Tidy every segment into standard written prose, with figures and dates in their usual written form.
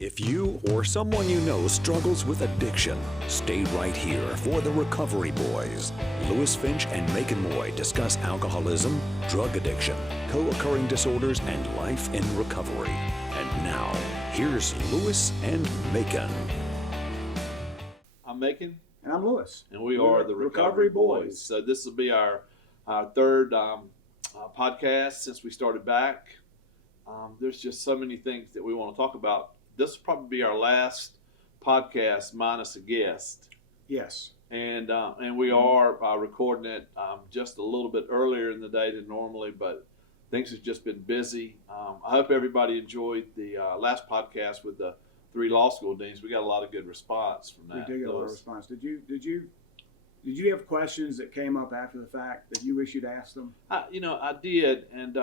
If you or someone you know struggles with addiction, stay right here for the Recovery Boys. Lewis Finch and Macon Moy discuss alcoholism, drug addiction, co-occurring disorders, and life in recovery. And now, here's Lewis and Macon. I'm Macon. And I'm Lewis. And we are the Recovery Boys. So this will be our third podcast since we started back. There's just so many things that we want to talk about. This will probably be our last podcast minus a guest. Yes. And we are recording it just a little bit earlier in the day than normally, but things have just been busy. I hope everybody enjoyed the last podcast with the 3 law school deans. We got a lot of good response from that. We did get a lot of response. Did you have questions that came up after the fact that you wish you'd asked them? I did, and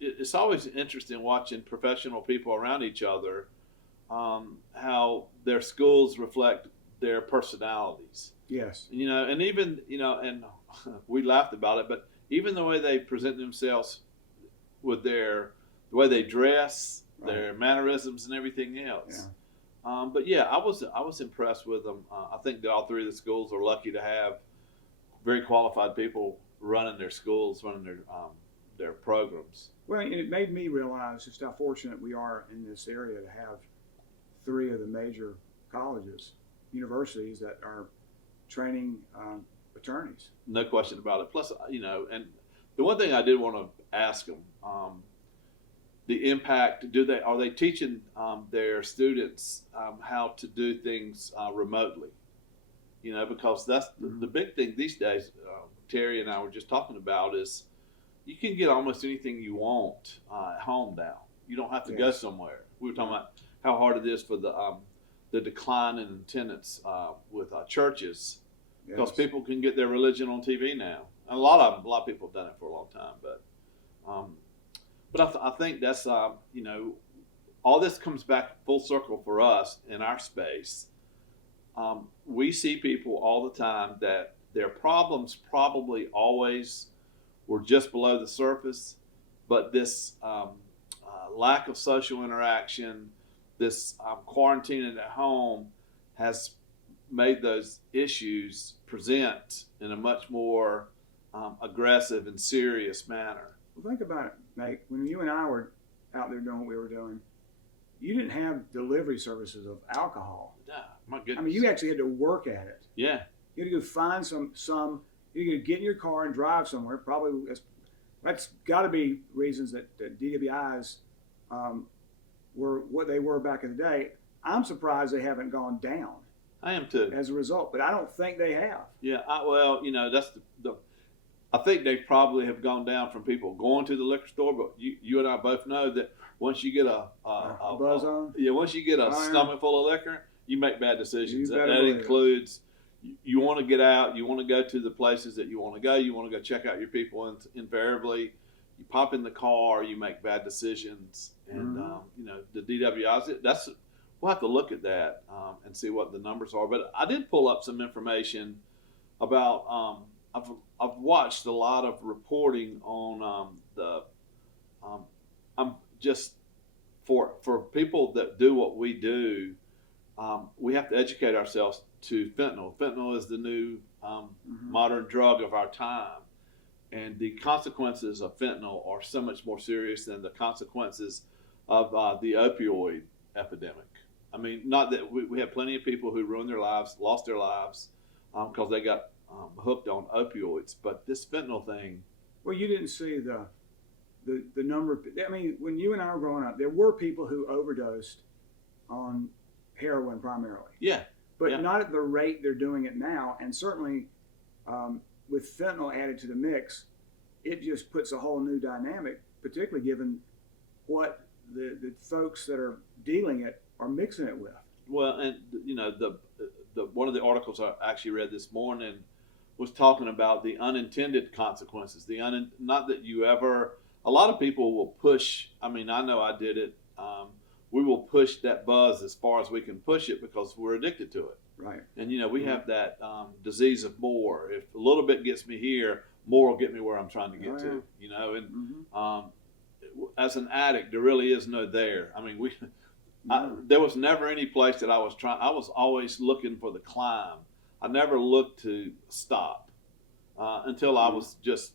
it's always interesting watching professional people around each other, how their schools reflect their personalities. Yes. And even, and we laughed about it, but even the way they present themselves with the way they dress, right, their mannerisms and everything else. Yeah. But yeah, I was impressed with them. I think that all 3 of the schools are lucky to have very qualified people running their schools, running their programs. Well, and it made me realize just how fortunate we are in this area to have 3 of the major colleges, universities that are training attorneys. No question about it. Plus, and the one thing I did want to ask them, the impact, are they teaching their students how to do things remotely? Because that's the big thing these days. Terry and I were just talking about is you can get almost anything you want at home now. You don't have to go somewhere. We were talking about how hard it is for the decline in attendance with churches, because people can get their religion on TV now. And a lot of people have done it for a long time, but I think that's all this comes back full circle for us in our space. We see people all the time that their problems probably always were just below the surface, but this lack of social interaction, this quarantining at home has made those issues present in a much more aggressive and serious manner. Well, think about it, Nate. When you and I were out there doing what we were doing, you didn't have delivery services of alcohol. Yeah, my goodness. I mean, you actually had to work at it. Yeah. You had to go find some. You had to get in your car and drive somewhere. Probably that's got to be reasons that DWIs were what they were back in the day. I'm surprised they haven't gone down. I am too. As a result, but I don't think they have. Yeah. That's the. I think they probably have gone down from people going to the liquor store, but you and I both know that once you get a buzz on, once you get a stomach full of liquor, you make bad decisions. That includes you want to get out, you want to go to the places that you want to go, you want to go check out your people, and invariably you pop in the car, you make bad decisions, and the DWIs. We'll have to look at that and see what the numbers are. But I did pull up some information about. I've watched a lot of reporting on I'm just for people that do what we do, we have to educate ourselves to fentanyl. Fentanyl is the new modern drug of our time, and the consequences of fentanyl are so much more serious than the consequences of the opioid epidemic. I mean, not that we have plenty of people who ruined their lives, lost their lives because they got hooked on opioids, but this fentanyl thing. Well, you didn't see the number of. I mean, when you and I were growing up, there were people who overdosed on heroin primarily. Yeah. But not at the rate they're doing it now, and certainly with fentanyl added to the mix, it just puts a whole new dynamic, particularly given what the folks that are dealing it are mixing it with. Well, and the one of the articles I actually read this morning was talking about the unintended consequences. Not that you ever. A lot of people will push. I mean, I know I did it. We will push that buzz as far as we can push it because we're addicted to it. Right. And we have that disease of more. If a little bit gets me here, more will get me where I'm trying to get to. And as an addict, there really is no there. I mean, There was never any place that I was trying. I was always looking for the climb. I never looked to stop until I was just.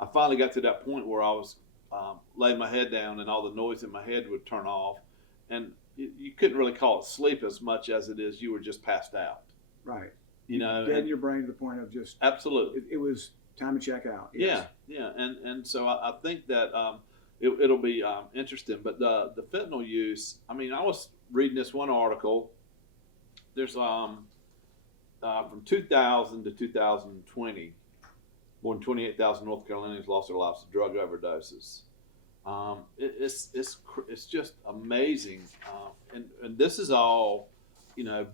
I finally got to that point where I was laid my head down and all the noise in my head would turn off, and you couldn't really call it sleep as much as it is you were just passed out. Right. You know, dead in your brain to the point of just absolutely. It was time to check out. Yes. Yeah, and so I think that it'll be interesting. But the fentanyl use. I mean, I was reading this one article. There's from 2000 to 2020, more than 28,000 North Carolinians lost their lives to drug overdoses. It's just amazing, and this is all, you know,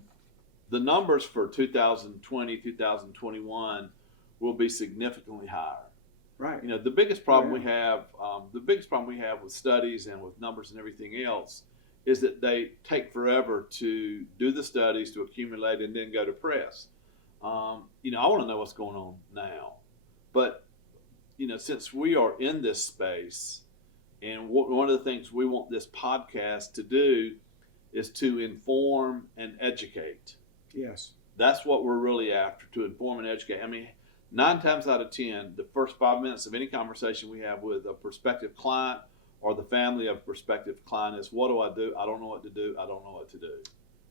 the numbers for 2020, 2021 will be significantly higher. Right. You know, the biggest problem we have with studies and with numbers and everything else is that they take forever to do the studies, to accumulate, and then go to press. You know, I want to know what's going on now, but you know, since we are in this space, and one of the things we want this podcast to do is to inform and educate. Yes. That's what we're really after, to inform and educate. I mean, 9 times out of 10, the first 5 minutes of any conversation we have with a prospective client or the family of a prospective client is, what do I do? I don't know what to do. I don't know what to do.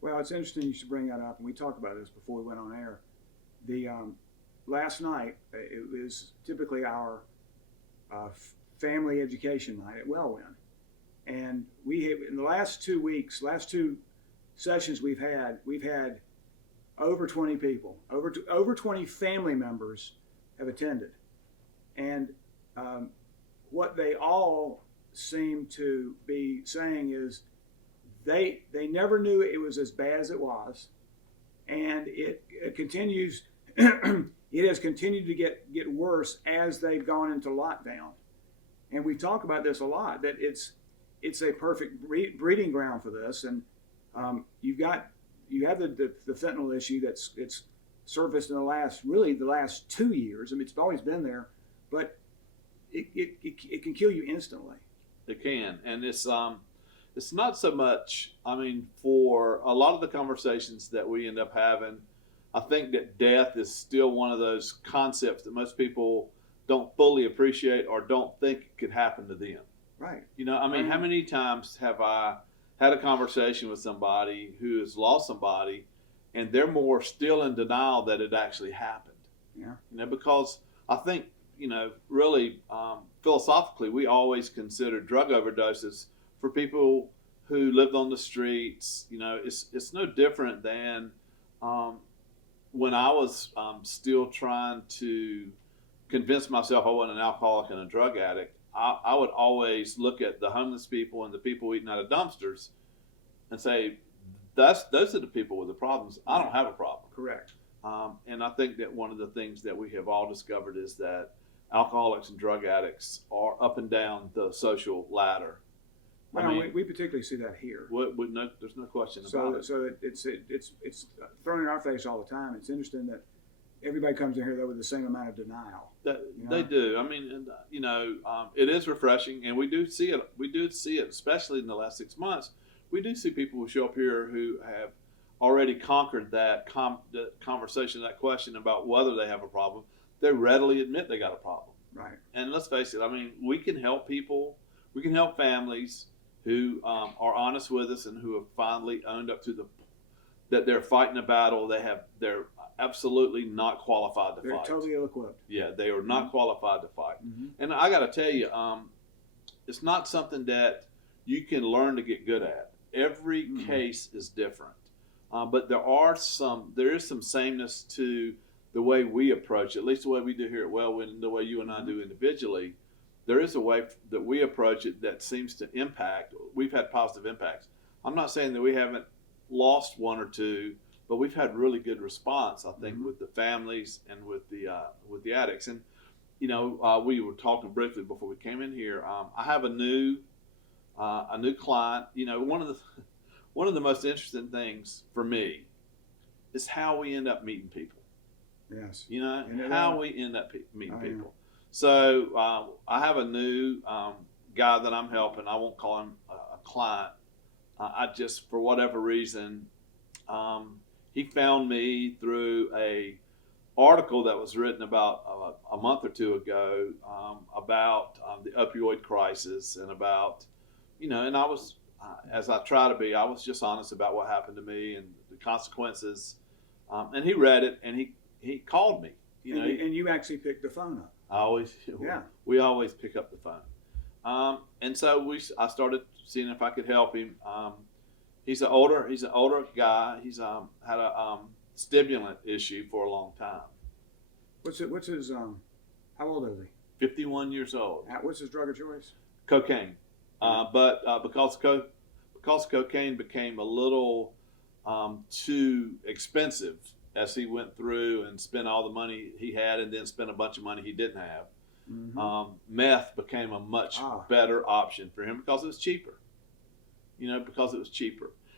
Well, it's interesting you should bring that up, and we talked about this before we went on air. The last night, it was typically our family education night at Wellwyn, and we have, in the last 2 weeks, last 2 sessions we've had over 20 people, over 20 family members have attended, and what they all seem to be saying is they never knew it was as bad as it was, and it continues. It has continued to get worse as they've gone into lockdown, and we talk about this a lot. That it's a perfect breeding ground for this, and you have the fentanyl issue it's surfaced in the last 2 years. I mean, it's always been there, but it can kill you instantly. It can, and it's not so much. I mean, for a lot of the conversations that we end up having, I think that death is still one of those concepts that most people don't fully appreciate or don't think could happen to them. Right. You know, I mean, how many times have I had a conversation with somebody who has lost somebody, and they're more still in denial that it actually happened? Yeah. You know, because I think, you know, really philosophically, we always consider drug overdoses for people who lived on the streets. You know, it's no different than when I was still trying to convince myself I wasn't an alcoholic and a drug addict. I would always look at the homeless people and the people eating out of dumpsters and say, those are the people with the problems. I don't have a problem. Correct. And I think that one of the things that we have all discovered is that alcoholics and drug addicts are up and down the social ladder. Well, I mean, we particularly see that here. There's no question about it. So it's thrown in our face all the time. It's interesting that everybody comes in here though with the same amount of denial. They do. I mean, you know, it is refreshing, and we do see it. We do see it, especially in the last 6 months. We do see people who show up here who have already conquered that the conversation, that question about whether they have a problem. They readily admit they got a problem. Right. And let's face it. I mean, we can help people. We can help families who are honest with us and who have finally owned up to that they're fighting a battle. They're absolutely not qualified to fight. They're totally ill-equipped. Yeah, they are not qualified to fight. Mm-hmm. And I got to tell you, it's not something that you can learn to get good at. Every case is different, but there is some sameness to the way we approach it, at least the way we do here at Wellwyn and the way you and I do individually. There is a way that we approach it that seems to impact. We've had positive impacts. I'm not saying that we haven't lost one or two, but we've had really good response, I think, with the families and with the addicts. And you know, we were talking briefly before we came in here. I have a new client. You know, one of the most interesting things for me is how we end up meeting people. Yes. You know, how we end up meeting people. So I have a new guy that I'm helping. I won't call him a client. I just, for whatever reason, he found me through a article that was written about a month or two ago about the opioid crisis and about, and I was, as I try to be, I was just honest about what happened to me and the consequences. And he read it and he called me. And you actually picked the phone up. We always pick up the phone. And so I started seeing if I could help him. He's an older guy. He's had a stimulant issue for a long time. What's his how old is he? 51 years old. What's his drug of choice? Cocaine. But because cocaine became a little too expensive as he went through and spent all the money he had and then spent a bunch of money he didn't have, meth became a much better option for him because it was cheaper.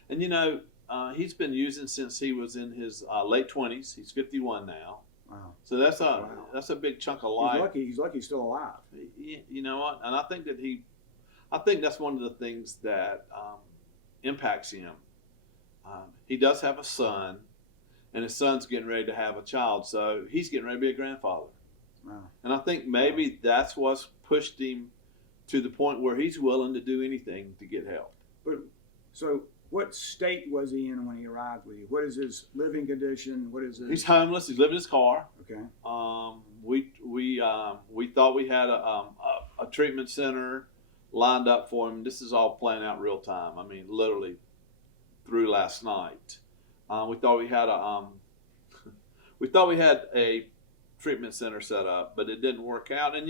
And he's been using since he was in his late 20s. He's 51 now. Wow. So that's a big chunk of life. He's lucky he's still alive. You know what? And I think that's one of the things that impacts him. He does have a son, and his son's getting ready to have a child, so he's getting ready to be a grandfather. Wow. And I think maybe that's what's pushed him to the point where he's willing to do anything to get help. But so, what state was he in when he arrived with you? What is his living condition? What is his? He's homeless. He's living in his car. Okay. We thought we had a treatment center lined up for him. This is all playing out real time. I mean, literally through last night. We thought we had a treatment center set up, but it didn't work out. And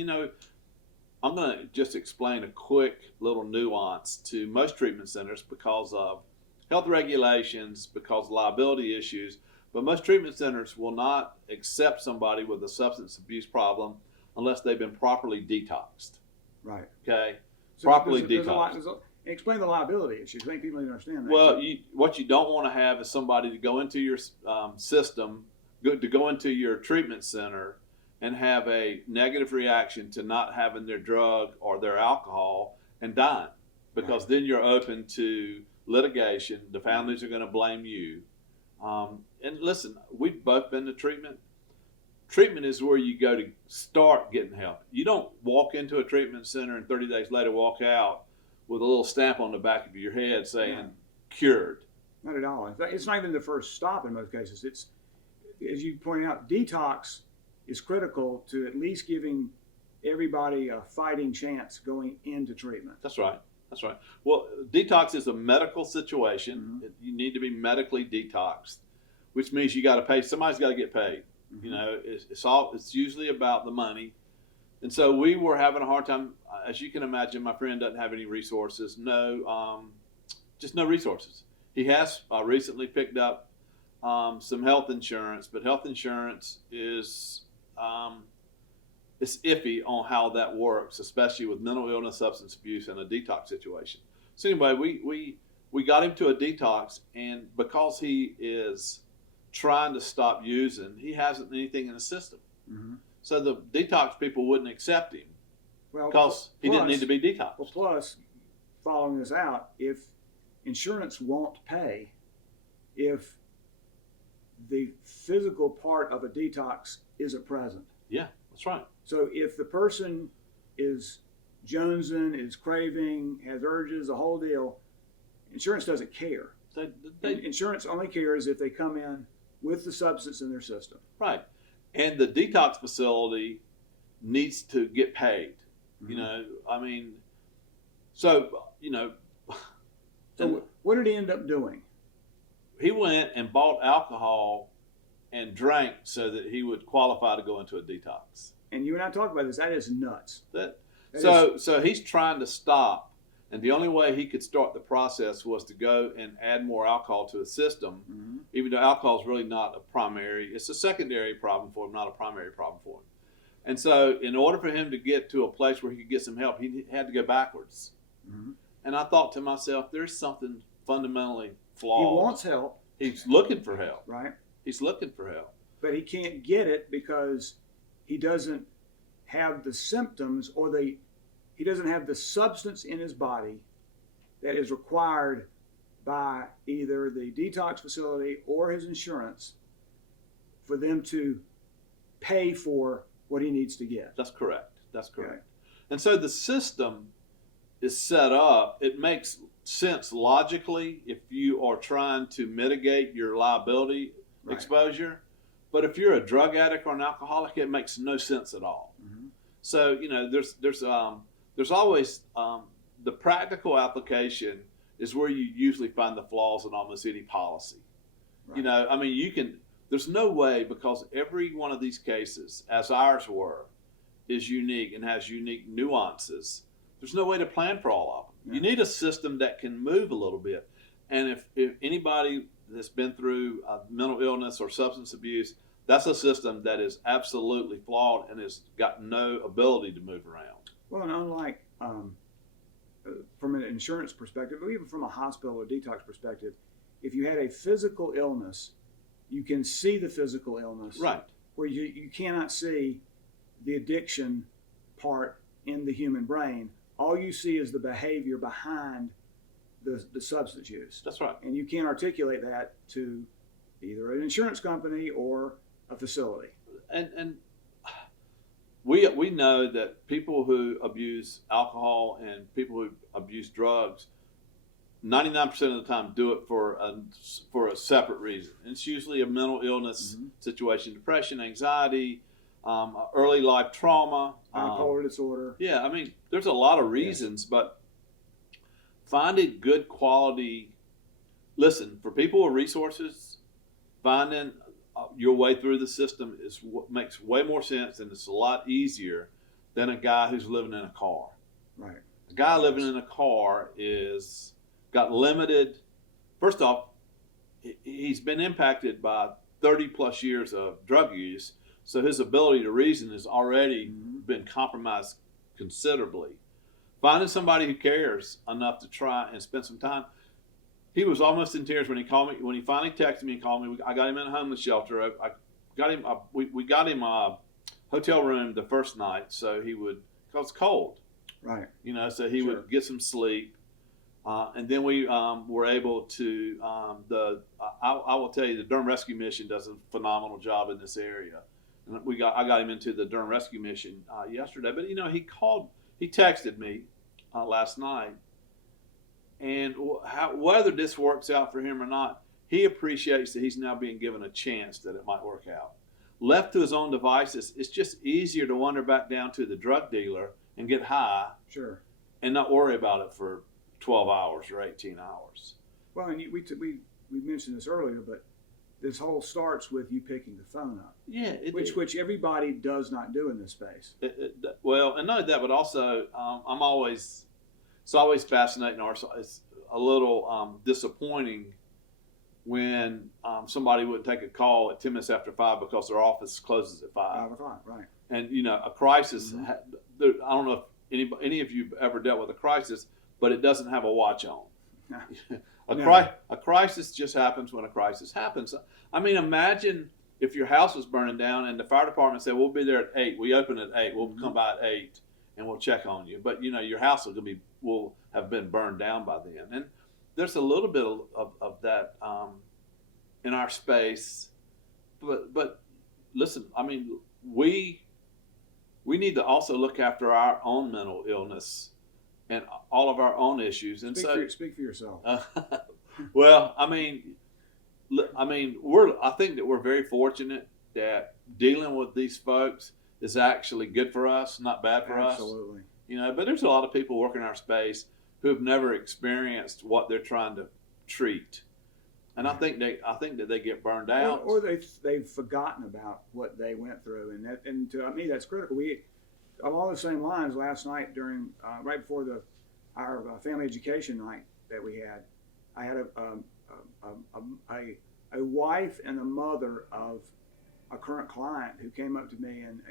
I'm going to just explain a quick little nuance to most treatment centers because of health regulations, because of liability issues. But most treatment centers will not accept somebody with a substance abuse problem unless they've been properly detoxed. Right. Okay. So Properly detoxed. Explain the liability issues. I think people need to understand that. Well, what you don't want to have is somebody to go into your system, to go into your treatment center and have a negative reaction to not having their drug or their alcohol and dying, because then you're open to litigation. The families are going to blame you. And listen, we've both been to treatment. Treatment is where you go to start getting help. You don't walk into a treatment center and 30 days later walk out with a little stamp on the back of your head saying cured. Not at all. It's not even the first stop in most cases. It's, as you pointed out, detox is critical to at least giving everybody a fighting chance going into treatment. That's right. Well, detox is a medical situation. You need to be medically detoxed, which means you got to pay. Somebody's got to get paid. It's usually about the money. And so we were having a hard time. As you can imagine, my friend doesn't have any resources. Just no resources. He has recently picked up some health insurance, but health insurance is it's iffy on how that works, especially with mental illness, substance abuse, and a detox situation. So anyway, we got him to a detox, and because he is trying to stop using, he hasn't anything in the system. So the detox people wouldn't accept him because he didn't need to be detoxed. Well, plus, following this out, if insurance won't pay, if the physical part of a detox isn't present. Yeah, that's right. So if the person is jonesing, is craving, has urges, the whole deal, insurance doesn't care. Insurance only cares if they come in with the substance in their system. Right. And the detox facility needs to get paid. So what did he end up doing? He went and bought alcohol and drank so that he would qualify to go into a detox. And you and I talked about this. That is nuts. So he's trying to stop, and the only way he could start the process was to go and add more alcohol to the system, even though alcohol is really not a primary. It's a secondary problem for him, not a primary problem for him. And so in order for him to get to a place where he could get some help, he had to go backwards. And I thought to myself, there's something fundamentally flawed. He wants help. He's looking for help. Right. He's looking for help. But he can't get it because he doesn't have the symptoms, or he doesn't have the substance in his body that is required by either the detox facility or his insurance for them to pay for what he needs to get. That's correct. That's correct. Okay. And so the system is set up. It makes sense logically if you are trying to mitigate your liability Right. exposure. But if you're a drug addict or an alcoholic, it makes no sense at all. Mm-hmm. So there's always the practical application is where you usually find the flaws in almost any policy. Right. I mean, there's no way, because every one of these cases, as ours were, is unique and has unique nuances. There's no way to plan for all of them. Yeah. You need a system that can move a little bit. And if anybody that's been through mental illness or substance abuse, that's a system that is absolutely flawed and has got no ability to move around. Well, and unlike from an insurance perspective, or even from a hospital or detox perspective, if you had a physical illness, you can see the physical illness. Right. Where you cannot see the addiction part in the human brain. All you see is the behavior behind the substance use. That's right. And you can't articulate that to either an insurance company or a facility. And we know that people who abuse alcohol and people who abuse drugs, 99% of the time do it for a separate reason. And it's usually a mental illness Mm-hmm. situation, depression, anxiety, early life trauma, Bipolar disorder. Yeah, I mean, there's a lot of reasons, but finding good quality, listen, for people with resources, finding your way through the system is what makes way more sense, and it's a lot easier than a guy who's living in a car. Right. A guy living in a car is got limited. First off, he's been impacted by 30 plus years of drug use, so his ability to reason has already been compromised considerably. Finding somebody who cares enough to try and spend some time. He was almost in tears when he called me. When he finally texted me and called me, I got him in a homeless shelter. I got him. We got him a hotel room the first night, so he would, because it's cold. Right. So he would get some sleep, and then we were able to. I will tell you, the Durham Rescue Mission does a phenomenal job in this area, and I got him into the Durham Rescue Mission yesterday. But he texted me last night, and whether this works out for him or not, he appreciates that he's now being given a chance that it might work out. Left to his own devices, it's just easier to wander back down to the drug dealer and get high. Sure. And not worry about it for 12 hours or 18 hours. Well, and we mentioned this earlier, but this whole starts with you picking the phone up. Yeah. Which everybody does not do in this space. Well, and not only that, but also it's always fascinating, or it's a little disappointing when somebody would take a call at 10 minutes after 5 because their office closes at 5. 5 o'clock, right. And, a crisis, I don't know if any of you have ever dealt with a crisis, but it doesn't have a watch on. A crisis just happens when a crisis happens. I mean, imagine if your house was burning down and the fire department said, we'll be there at 8. We open at 8. We'll come by at 8 and we'll check on you. But, your house will have been burned down by then. And there's a little bit of that in our space. But listen, I mean, we need to also look after our own mental illness and all of our own issues. And Speak for yourself. Well, I think that we're very fortunate that dealing with these folks is actually good for us, not bad for us. Absolutely. But there's a lot of people working in our space who have never experienced what they're trying to treat. And I think that they get burned out, or they've forgotten about what they went through, and to me that's critical. We, along the same lines, last night during right before our family education night that we had, I had a wife and a mother of a current client who came up to me and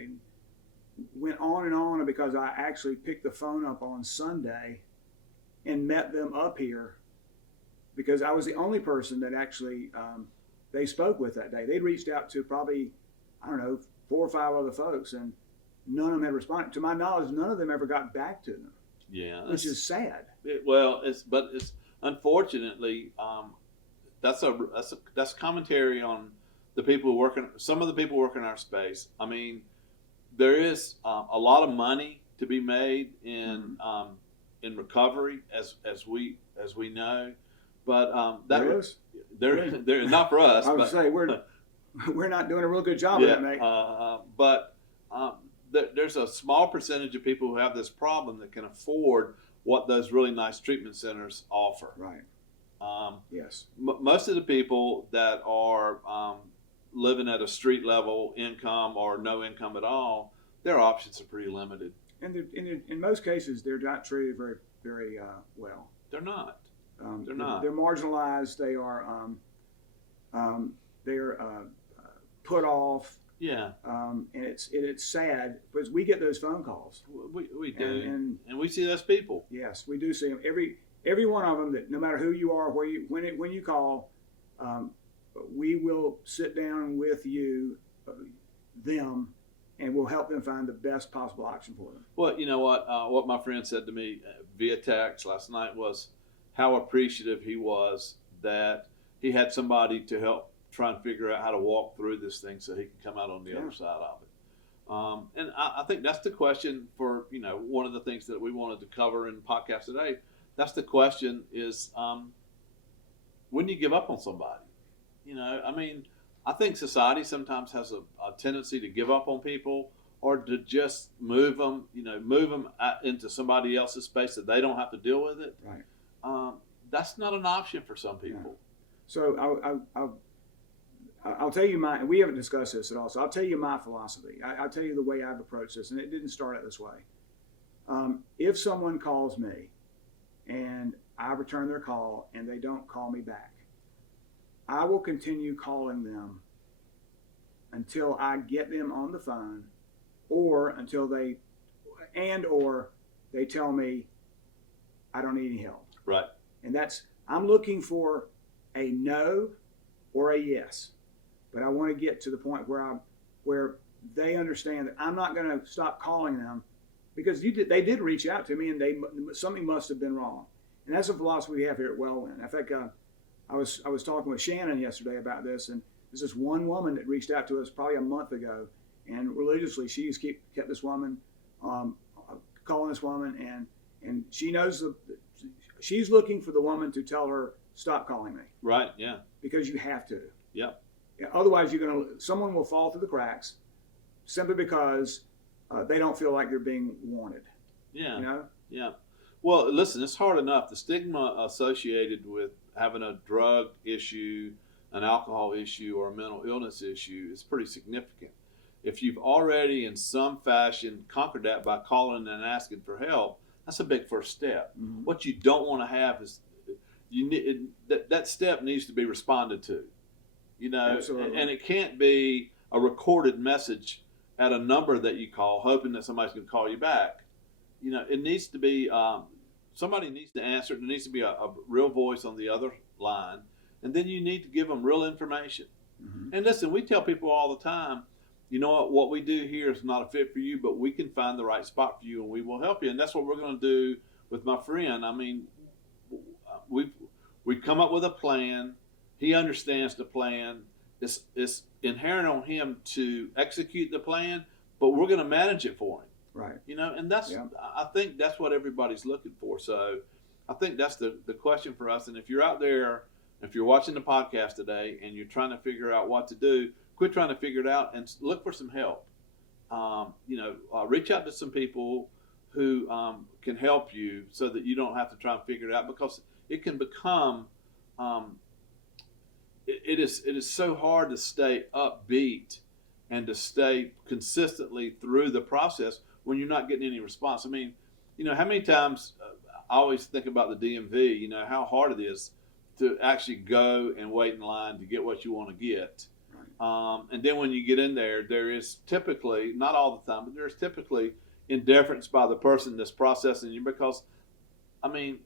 went on and on because I actually picked the phone up on Sunday and met them up here, because I was the only person that actually they spoke with that day. They'd reached out to probably, 4 or 5 other folks, and none of them had responded. To my knowledge, none of them ever got back to them. Yeah, which is sad. unfortunately, that's commentary on the people working. Some of the people working in our space. I mean, there is a lot of money to be made in recovery, as we know, but There is. there not for us. I would but, say we're not doing a real good job of that, mate. But there's a small percentage of people who have this problem that can afford what those really nice treatment centers offer. Right. Yes. Most of the people that are living at a street level income or no income at all, their options are pretty limited. And in most cases, they're not treated very, very well. They're not. They're not. They're marginalized. They are put off. Yeah. And it's sad because we get those phone calls. We do, and we see those people. Yes, we do see them. Every one of them. That no matter who you are, when you call, we will sit down with them, and we'll help them find the best possible option for them. Well, you know what my friend said to me via text last night was how appreciative he was that he had somebody to help try and figure out how to walk through this thing so he can come out on the other side of it. And I think that's the question for, one of the things that we wanted to cover in the podcast today. That's the question is, when do you give up on somebody? I think society sometimes has a tendency to give up on people or to just move them into somebody else's space that they don't have to deal with it. Right. That's not an option for some people. So I'll tell you and we haven't discussed this at all, so I'll tell you my philosophy. I'll tell you the way I've approached this, and it didn't start out this way. If someone calls me and I return their call and they don't call me back, I will continue calling them until I get them on the phone or until they tell me I don't need any help. Right. And I'm looking for a no or a yes. But I want to get to the point where they understand that I'm not going to stop calling them because they did reach out to me and something must have been wrong. And that's a philosophy we have here at Wellwind. In fact, I was talking with Shannon yesterday about this, and there's this one woman that reached out to us probably a month ago, and religiously she's kept this woman, calling this woman, and she knows she's looking for the woman to tell her stop calling me. Right. Yeah. Because you have to. Yeah. Otherwise, someone will fall through the cracks simply because they don't feel like they're being wanted. Yeah. Yeah. Well, listen, it's hard enough. The stigma associated with having a drug issue, an alcohol issue, or a mental illness issue is pretty significant. If you've already in some fashion conquered that by calling and asking for help, that's a big first step. Mm-hmm. What you don't want to have is that step needs to be responded to. Absolutely. And it can't be a recorded message at a number that you call, hoping that somebody's going to call you back. It needs to be somebody needs to answer. There needs to be a real voice on the other line, and then you need to give them real information. Mm-hmm. And listen, we tell people all the time, what we do here is not a fit for you, but we can find the right spot for you, and we will help you. And that's what we're going to do with my friend. I mean, we've come up with a plan. He understands the plan. It's inherent on him to execute the plan, but we're going to manage it for him. Right. And that's, I think that's what everybody's looking for. So I think that's the question for us. And if you're out there, if you're watching the podcast today and you're trying to figure out what to do, quit trying to figure it out and look for some help. Reach out to some people who can help you so that you don't have to try and figure it out, because it can become, it is so hard to stay upbeat and to stay consistently through the process when you're not getting any response. I mean, how many times I always think about the DMV, how hard it is to actually go and wait in line to get what you want to get. Right. And then when you get in there is typically, not all the time, but there's typically indifference by the person that's processing you, because, I mean,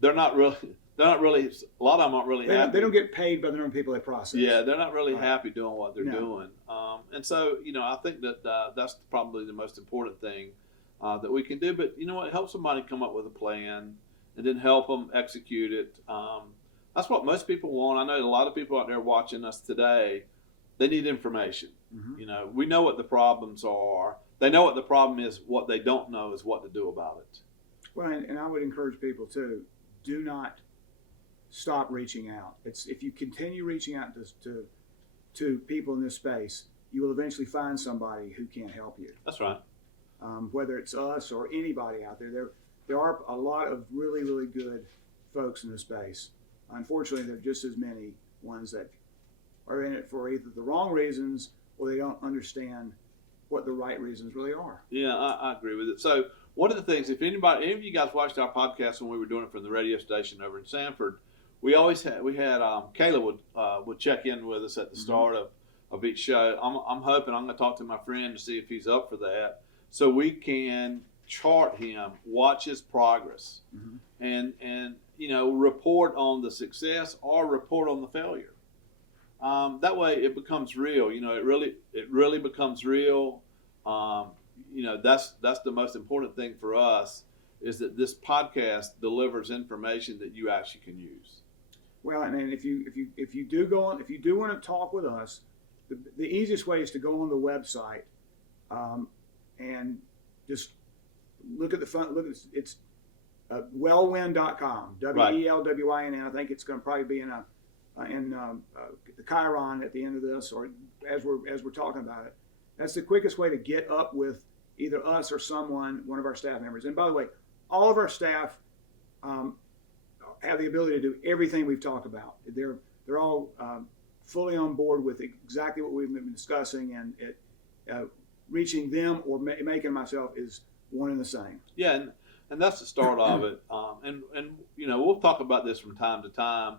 they're not really, a lot of them aren't really happy. They don't get paid by the number of people they process. Yeah, they're not really happy doing what they're doing. And so, I think that that's probably the most important thing that we can do. But, help somebody come up with a plan and then help them execute it. That's what most people want. I know a lot of people out there watching us today, they need information. Mm-hmm. You know, we know what the problems are. They know what the problem is. What they don't know is what to do about it. Well, and I would encourage people too, do not stop reaching out. If you continue reaching out to people in this space, you will eventually find somebody who can help you. That's right. Whether it's us or anybody out there, there are a lot of really, really good folks in this space. Unfortunately, there are just as many ones that are in it for either the wrong reasons or they don't understand what the right reasons really are. Yeah, I agree with it. So one of the things, if any of you guys watched our podcast when we were doing it from the radio station over in Sanford, we had Kayla would check in with us at the start of each show. I'm hoping I'm going to talk to my friend to see if he's up for that, so we can chart him, watch his progress, and report on the success or report on the failure. That way it becomes real. It really becomes real. That's the most important thing for us, is that this podcast delivers information that you actually can use. Well, and if you do want to talk with us, the easiest way is to go on the website and just look at it's wellwin.com, WELWINN. I think it's going to probably be in the Chiron at the end of this, or as we're talking about it. That's the quickest way to get up with either us or one of our staff members. And by the way, all of our staff have the ability to do everything we've talked about. They're all fully on board with exactly what we've been discussing, and reaching them or making myself is one and the same. Yeah, and that's the start of it. And we'll talk about this from time to time.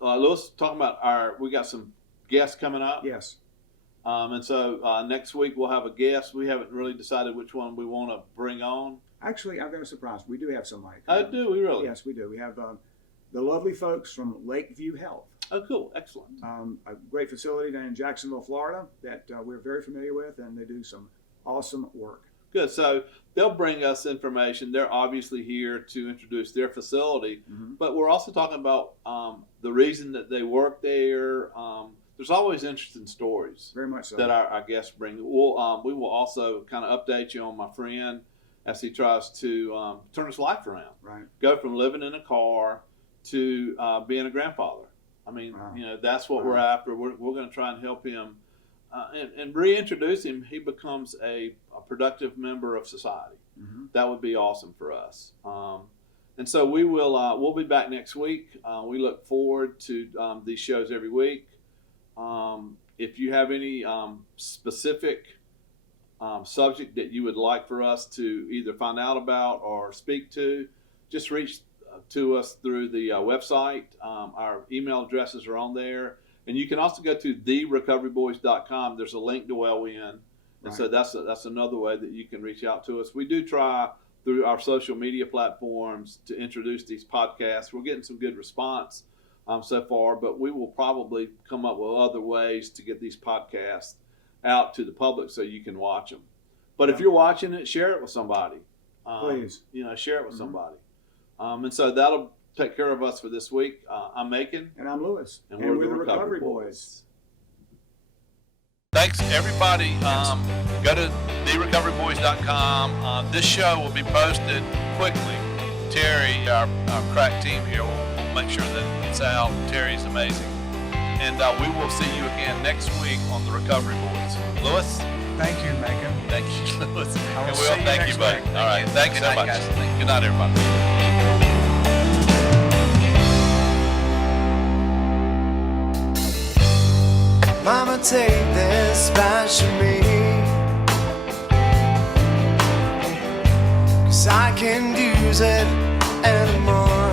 Lewis, talking about we got some guests coming up. Yes. And so next week we'll have a guest. We haven't really decided which one we want to bring on. Actually, I've got a surprise. We do have somebody. Do we really? Yes, we do. We have the lovely folks from Lakeview Health. Oh, cool. Excellent. A great facility down in Jacksonville, Florida that we're very familiar with, and they do some awesome work. Good. So they'll bring us information. They're obviously here to introduce their facility, but we're also talking about the reason that they work there. There's always interesting stories. Very much so. That our guests bring. We will also kind of update you on my friend as he tries to turn his life around. Right. Go from living in a car to being a grandfather. I mean, that's what we're after. We're going to try and help him and reintroduce him. He becomes a productive member of society. That would be awesome for us. And so we'll be back next week. We look forward to these shows every week. If you have any specific subject that you would like for us to either find out about or speak to, just reach to us through the website. Our email addresses are on there. And you can also go to therecoveryboys.com. There's a link to WellWin. And so that's another way that you can reach out to us. We do try through our social media platforms to introduce these podcasts. We're getting some good response so far, but we will probably come up with other ways to get these podcasts out to the public so you can watch them. But if you're watching it, share it with somebody. Please. Share it with somebody. And so that'll take care of us for this week. I'm Macon. And I'm Lewis. And we're the Recovery Boys. Thanks, everybody. Go to therecoveryboys.com. This show will be posted quickly. Terry, our crack team here, will make sure that it's out. Terry's amazing. And we will see you again next week on the Recovery Boys. Lewis? Thank you, Macon. Thank you, Lewis. I will And see you thank next you, buddy. week. All right. Thanks so much. Guys. Good night, everybody. Mama, take this badge from me, 'cause I can't use it anymore.